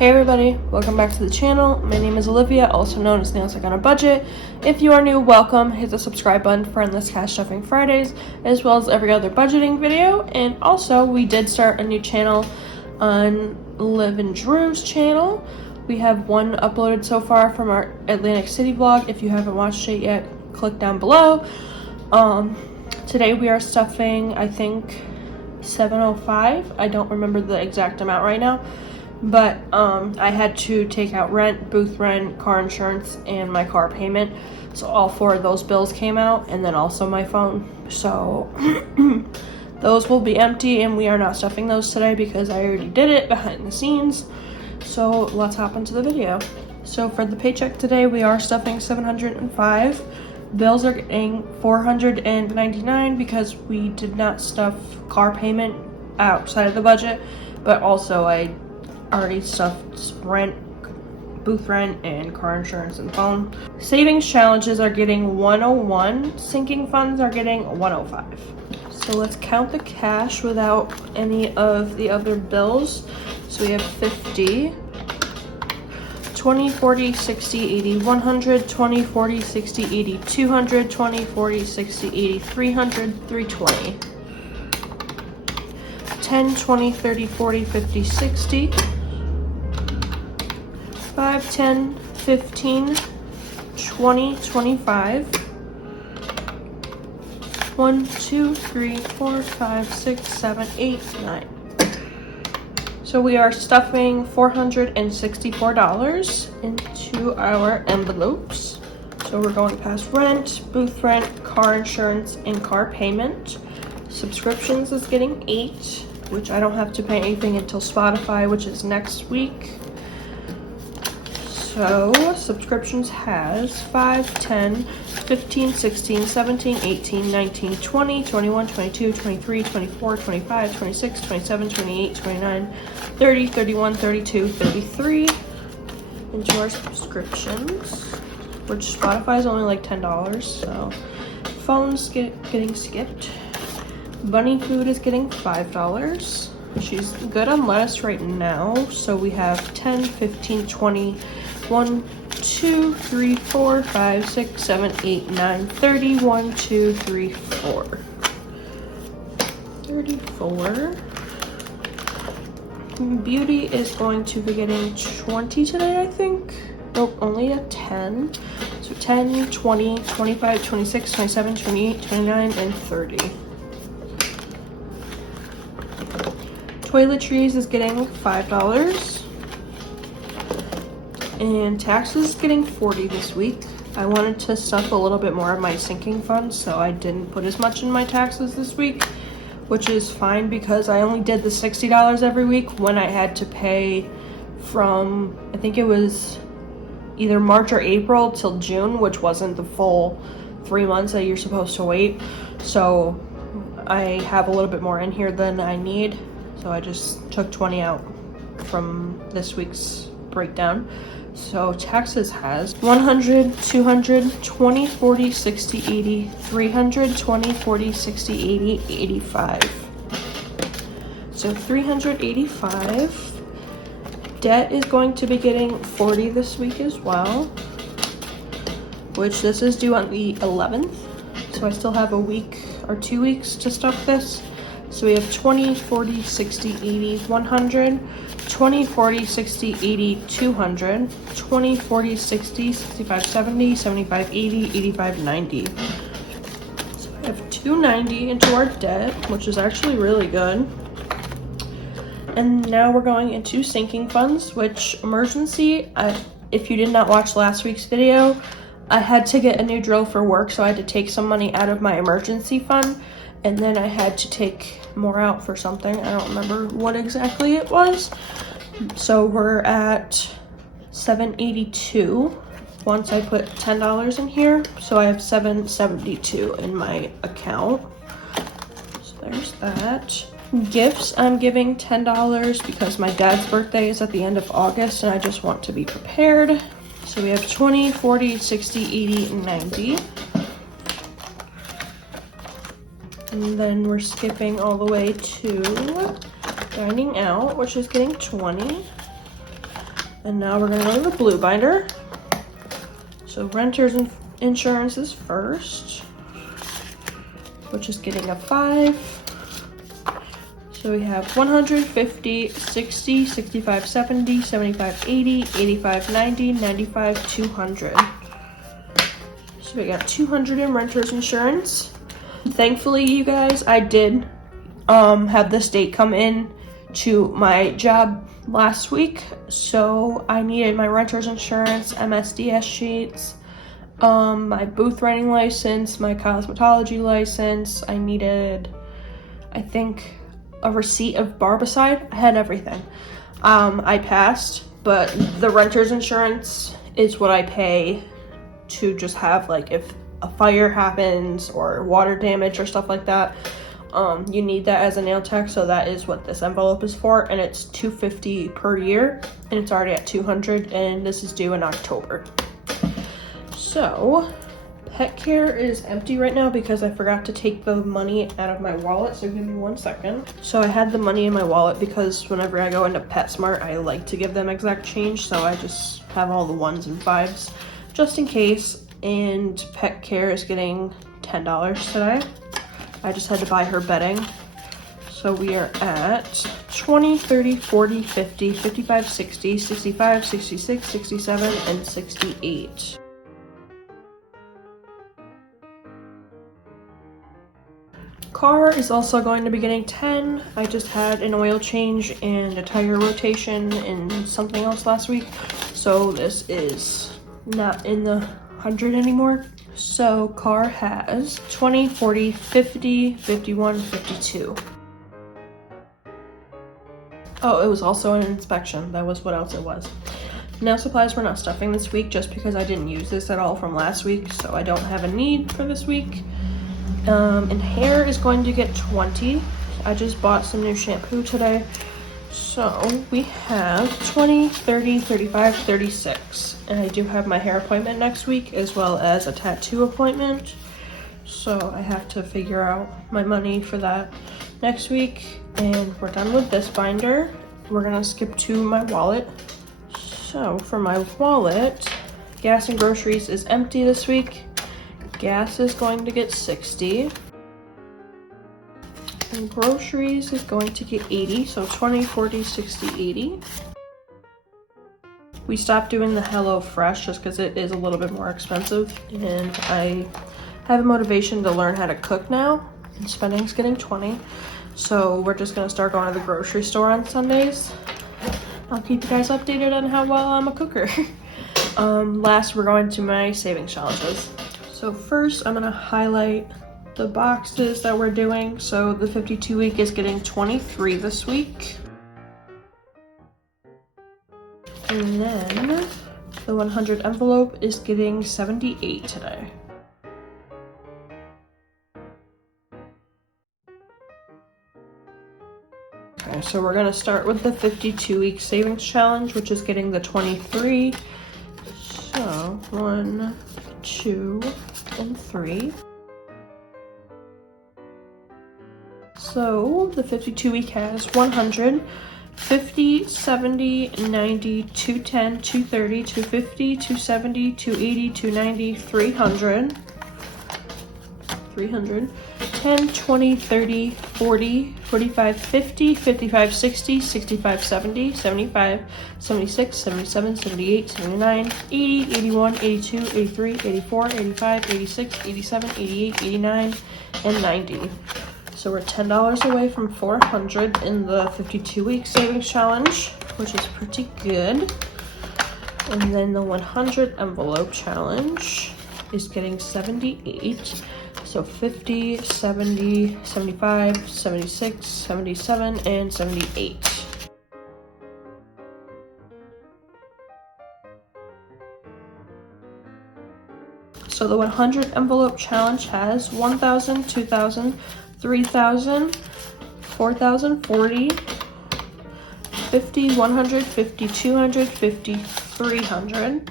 Hey everybody, welcome back to the channel. My name is Olivia, also known as Nails Like on a Budget. If you are new, welcome. Hit the subscribe button for endless cash stuffing Fridays, as well as every other budgeting video. And also, we did start a new channel on Liv and Drew's channel. We have one uploaded so far from our Atlantic City vlog. If you haven't watched it yet, click down below. Today we are stuffing, I think, $705. I don't remember the exact amount right now. But I had to take out rent, booth rent, car insurance, and my car payment. So all four of those bills came out, and then also my phone. So those will be empty, and we are not stuffing those today because I already did it behind the scenes. So let's hop into the video. So for the paycheck today, we are stuffing $705. Bills are getting $499 because we did not stuff car payment outside of the budget, but also I already stuffed rent, booth rent, and car insurance and phone. Savings challenges are getting 101. Sinking funds are getting 105. So let's count the cash without any of the other bills. So we have 50, 20, 40, 60, 80, 100, 20, 40, 60, 80, 200, 20, 40, 60, 80, 300, 320. 10, 20, 30, 40, 50, 60. 5, 10, 15, 20, 25. 1, 2, 3, 4, 5, 6, 7, 8, 9. So we are stuffing $464 into our envelopes. So we're going past rent, booth rent, car insurance, and car payment. Subscriptions is getting 8, which I don't have to pay anything until Spotify, which is next week. So subscriptions has 5, 10, 15, 16, 17, 18, 19, 20, 21, 22, 23, 24, 25, 26, 27, 28, 29, 30, 31, 32, 33 into our subscriptions, which Spotify is only like $10, so phone's getting skipped. Bunny food is getting $5. She's good on lettuce right now, so we have 10, 15, 20, 1, 2, 3, 4, 5, 6, 7, 8, 9, 30, 1, 2, 3, 4. 34. Beauty is going to be getting 20 today, I think. Nope, only a 10. So 10, 20, 25, 26, 27, 28, 29, and 30. Toiletries is getting $5. And taxes is getting $40 this week. I wanted to stuff a little bit more of my sinking funds, so I didn't put as much in my taxes this week, which is fine because I only did the $60 every week when I had to pay from, I think it was either March or April till June, which wasn't the full 3 months that you're supposed to wait. So I have a little bit more in here than I need. So I just took 20 out from this week's breakdown. So taxes has 100, 200, 20, 40, 60, 80, 300, 20, 40, 60, 80, 85. So 385. Debt is going to be getting 40 this week as well, which this is due on the 11th. So I still have a week or 2 weeks to stuff this. So we have 20, 40, 60, 80, 100, 20, 40, 60, 80, 200, 20, 40, 60, 65, 70, 75, 80, 85, 90. So I have 290 into our debt, which is actually really good. And now we're going into sinking funds, which emergency, if you did not watch last week's video, I had to get a new drill for work, so I had to take some money out of my emergency fund. And then I had to take more out for something. I don't remember what exactly it was. So we're at $782 once I put $10 in here. So I have $772 in my account. So there's that. Gifts, I'm giving $10 because my dad's birthday is at the end of August and I just want to be prepared. So we have 20, 40, 60, 80, and 90. And then we're skipping all the way to dining out, which is getting 20. And now we're gonna go to the blue binder. So renter's insurance is first, which is getting a 5. So we have 150, 60, 65, 70, 75, 80, 85, 90, 95, 200. So we got 200 in renter's insurance. Thankfully, you guys, I did have the state come in to my job last week, so I needed my renter's insurance, MSDS sheets, my booth renting license, my cosmetology license. I needed, I think, a receipt of Barbicide. I had everything. I passed, but the renter's insurance is what I pay to just have, like, if a fire happens or water damage or stuff like that. You need that as a nail tech, so that is what this envelope is for, and it's $250 per year, and it's already at $200, and this is due in October. So pet care is empty right now because I forgot to take the money out of my wallet, so give me 1 second. So I had the money in my wallet because whenever I go into PetSmart, I like to give them exact change, so I just have all the 1s and 5s just in case. And pet care is getting $10 today. I just had to buy her bedding. So we are at 20, 30, 40, 50, 55, 60, 65, 66, 67, and 68. Car is also going to be getting 10. I just had an oil change and a tire rotation and something else last week. So this is not in the 100 anymore. So car has 20, 40, 50, 51, 52. Oh, it was also an inspection. That was what else it was. Nail supplies were not stuffing this week just because I didn't use this at all from last week, so I don't have a need for this week. And hair is going to get 20. I just bought some new shampoo today. So we have 20, 30, 35, 36. And I do have my hair appointment next week as well as a tattoo appointment. So I have to figure out my money for that next week. And we're done with this binder. We're gonna skip to my wallet. So for my wallet, gas and groceries is empty this week. Gas is going to get 60. And groceries is going to get 80, so 20, 40, 60, 80. We stopped doing the Hello Fresh just because it is a little bit more expensive, and I have a motivation to learn how to cook now, and spending's getting 20. So we're just gonna start going to the grocery store on Sundays. I'll keep you guys updated on how well I'm a cooker. Last, we're going to my savings challenges. So first, I'm gonna highlight the boxes that we're doing. So the 52 week is getting 23 this week. And then the 100 envelope is getting 78 today. Okay, so we're gonna start with the 52 week savings challenge, which is getting the 23. So 1, 2, and 3. So the 52 week has 100, 50, 70, 90, 210, 230, 250, 270, 280, 290, 300, 10, 20, 30, 40, 45, 50, 55, 60, 65, 70, 75, 76, 77, 78, 79, 80, 81, 82, 83, 84, 85, 86, 87, 88, 89, and 90. So we're $10 away from 400 in the 52 week savings challenge, which is pretty good. And then the 100 envelope challenge is getting 78. So 50, 70, 75, 76, 77, and 78. So the 100 envelope challenge has 1,000, 2,000, 3,000, 4,000, 40, 50, 100, 50, 200, 50, 300,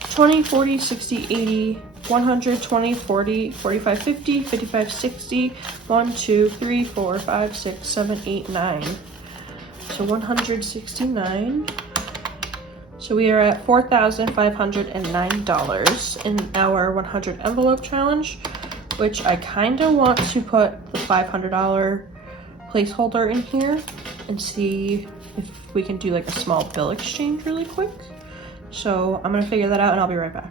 20, 40, 60, 80, 100, 20, 40, 45, 50, 55, 60, 1, 2, 3, 4, 5, 6, 7, 8, 9. So 169. So we are at $4,509 in our 100 envelope challenge, which I kind of want to put the $500 placeholder in here and see if we can do like a small bill exchange really quick. So I'm gonna figure that out and I'll be right back.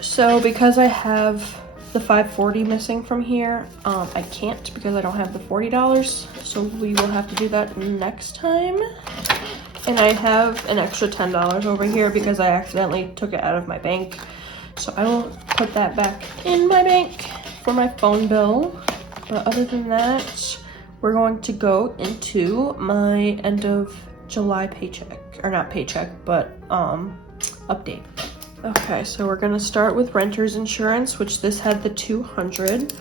So because I have the $540 missing from here, I can't because I don't have the $40. So we will have to do that next time. And I have an extra $10 over here because I accidentally took it out of my bank. So I will put that back in my bank for my phone bill. But other than that, we're going to go into my end of July paycheck, or not paycheck, but update. Okay, so we're gonna start with renter's insurance, which this had the 200.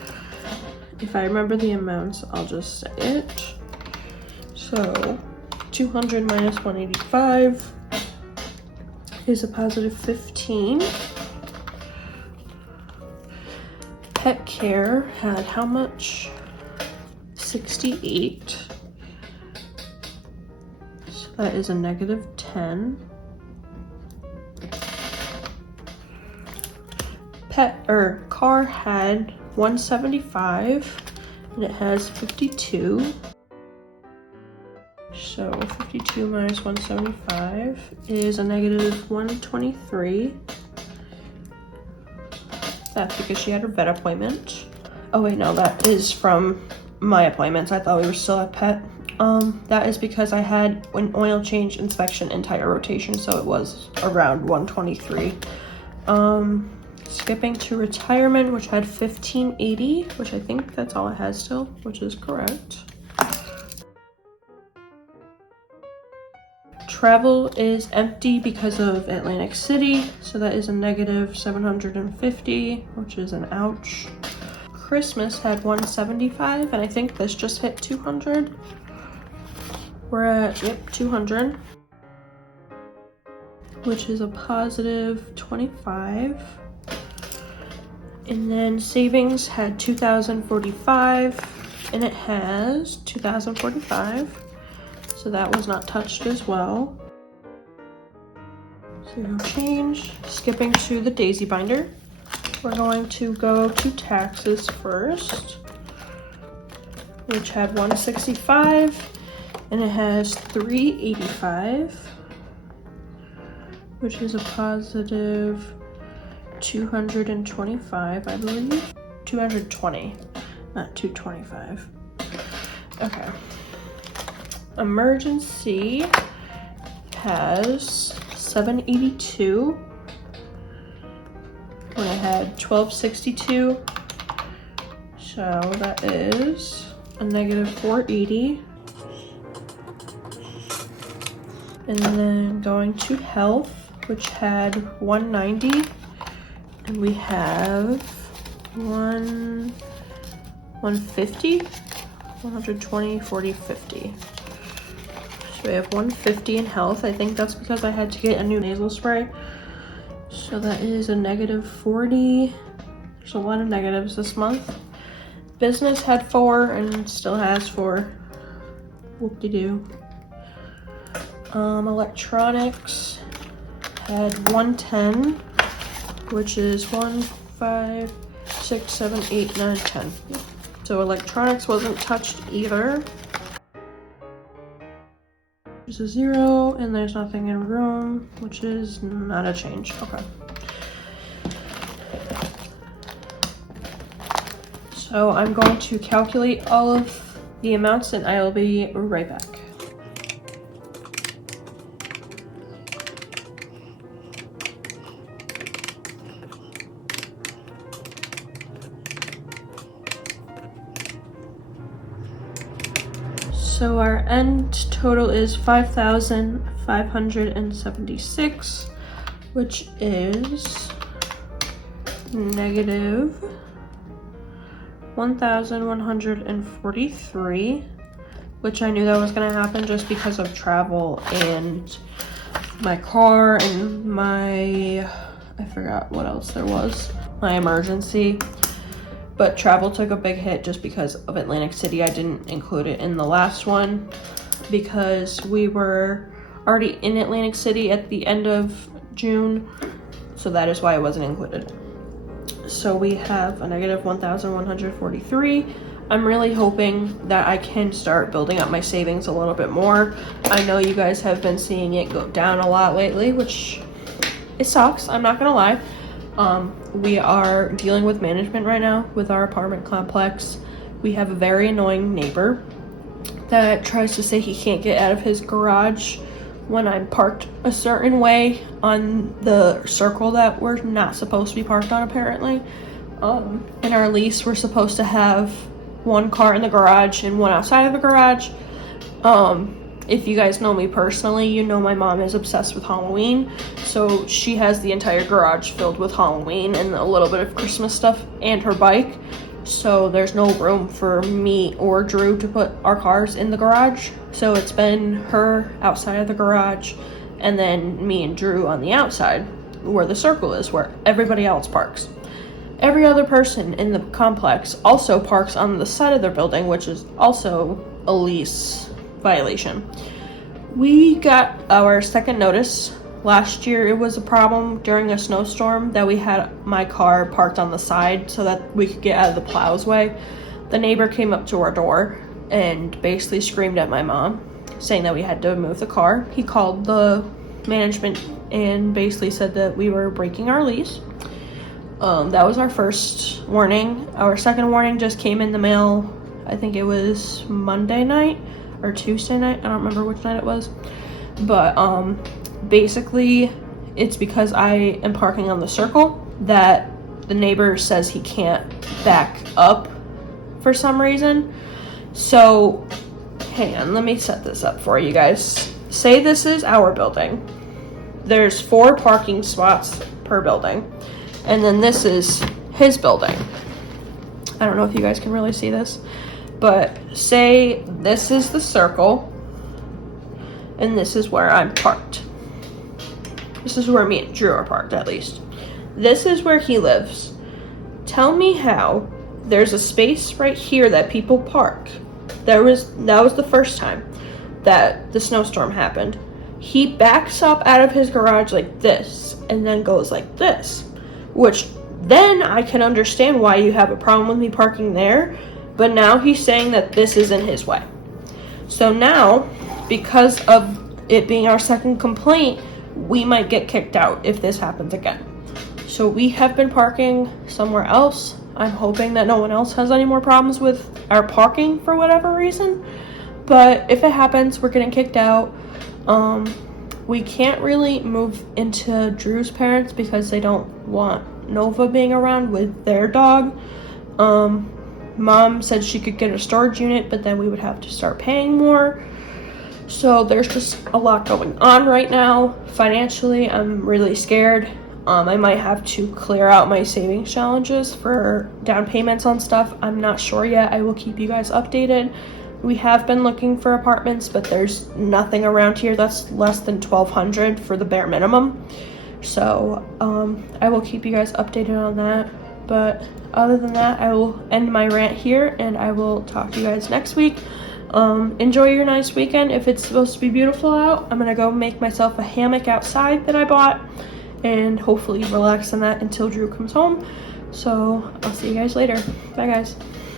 If I remember the amounts, I'll just say it. So 200 minus 185 is a positive 15. Pet care had how much? 68. So that is a negative 10. Car had 175 and it has 52. So 52 minus 175 is a negative 123. That's because she had her vet appointment. Oh wait, no, that is from my appointments. I thought we were still at pet. That is because I had an oil change, inspection, and tire rotation, so it was around 123. Skipping to retirement, which had 1580, which I think that's all it has still, which is correct. Travel is empty because of Atlantic City, so that is a negative 750, which is an ouch. Christmas had 175, and I think this just hit 200. We're at, yep, 200, which is a positive 25. And then savings had 2,045, and it has 2,045. So that was not touched as well. Zero change. Skipping to the daisy binder. We're going to go to taxes first, which had 165, and it has 385, which is a positive 225, I believe. 220, not 225. Okay. Emergency has 782 when I had 1262. So that is a negative 480. And then going to health, which had 190. And we have 150, 120, 40, 50. So we have 150 in health. I think that's because I had to get a new nasal spray. So that is a negative 40. There's a lot of negatives this month. Business had 4 and still has 4. Whoop-de-doo. Electronics had 110. Which is 1, 5, 6, 7, 8, 9, 10. So electronics wasn't touched either. There's a 0, and there's nothing in room, which is not a change. Okay. So I'm going to calculate all of the amounts, and I will be right back. So our end total is 5,576, which is negative 1,143, which I knew that was going to happen just because of travel and my car and my, I forgot what else there was, my emergency. But travel took a big hit just because of Atlantic City. I didn't include it in the last one because we were already in Atlantic City at the end of June, so that is why it wasn't included. So we have a negative 1,143. I'm really hoping that I can start building up my savings a little bit more. I know you guys have been seeing it go down a lot lately, which it sucks, I'm not gonna lie. We are dealing with management right now with our apartment complex. We have a very annoying neighbor that tries to say he can't get out of his garage when I'm parked a certain way on the circle that we're not supposed to be parked on, apparently. In our lease, we're supposed to have one car in the garage and one outside of the garage. If you guys know me personally, you know my mom is obsessed with Halloween, so she has the entire garage filled with Halloween and a little bit of Christmas stuff and her bike. So there's no room for me or Drew to put our cars in the garage. So it's been her outside of the garage and then me and Drew on the outside where the circle is, where everybody else parks. Every other person in the complex also parks on the side of their building, which is also a lease violation. We got our second notice. Last year it was a problem during a snowstorm that we had my car parked on the side so that we could get out of the plow's way. The neighbor came up to our door and basically screamed at my mom, saying that we had to move the car. He called the management and basically said that we were breaking our lease. That was our first warning. Our second warning just came in the mail, I think it was Monday night or Tuesday night, I don't remember which night it was, but basically it's because I am parking on the circle that the neighbor says he can't back up for some reason. So hang on, let me set this up for you guys. Say this is our building. There's 4 parking spots per building, and then this is his building. I don't know if you guys can really see this, but say this is the circle and this is where I'm parked. This is where me and Drew are parked, at least. This is where he lives. Tell me how there's a space right here that people park. That was the first time that the snowstorm happened. He backs up out of his garage like this and then goes like this, which then I can understand why you have a problem with me parking there. But now he's saying that this is in his way. So now, because of it being our second complaint, we might get kicked out if this happens again. So we have been parking somewhere else. I'm hoping that no one else has any more problems with our parking for whatever reason. But if it happens, we're getting kicked out. We can't really move into Drew's parents because they don't want Nova being around with their dog. Mom said she could get a storage unit, but then we would have to start paying more. So there's just a lot going on right now. Financially, I'm really scared. I might have to clear out my savings challenges for down payments on stuff. I'm not sure yet. I will keep you guys updated. We have been looking for apartments, but there's nothing around here that's less than $1,200 for the bare minimum. So I will keep you guys updated on that. But other than that, I will end my rant here and I will talk to you guys next week. Enjoy your nice weekend. If it's supposed to be beautiful out, I'm gonna go make myself a hammock outside that I bought and hopefully relax in that until Drew comes home. So I'll see you guys later. Bye guys.